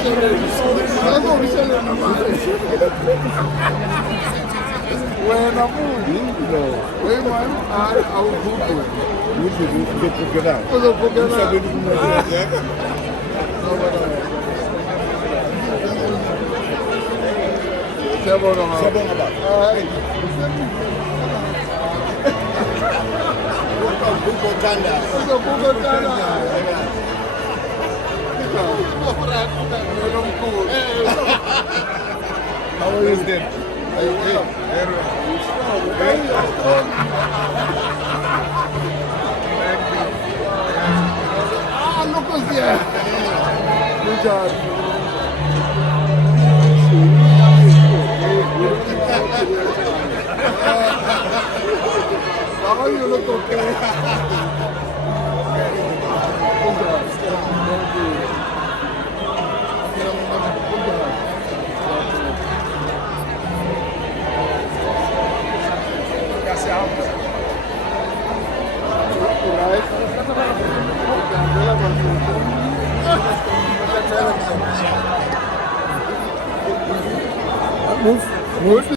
When I'm moving, when I will Google. Você procurar. Eu vou procurar. Não sabia como é. C'est bon, non? C'est bon là-bas. Bukotanda. How are you then? Ah, look who's there. Good job. How you look okay? Good job. Thank you. Good job. Move.